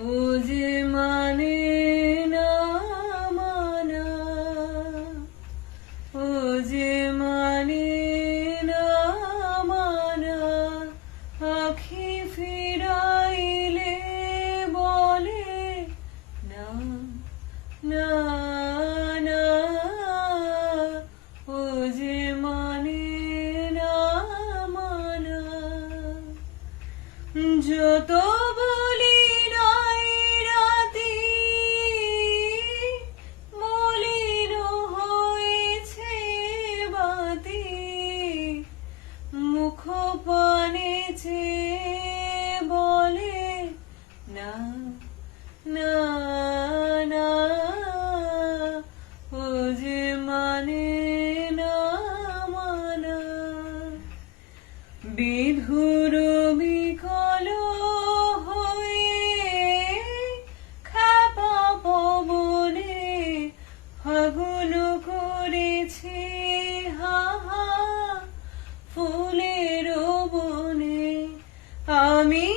ও যে মানে না মানা, ও যে মানে না মানা, আখি ফিরাইলে বলে না না না, ও যে মানে না মানা। যত বলি নাই রাতি, মলিন হয়েছে বাতি, মুখ পানে চেয়ে বলে না না না, ও যে মানে না মানা। বিধুর বিকল হয়ে খ্যাপা পবনে ফাগুন করেছে হাহা ফুলের বনে। আমি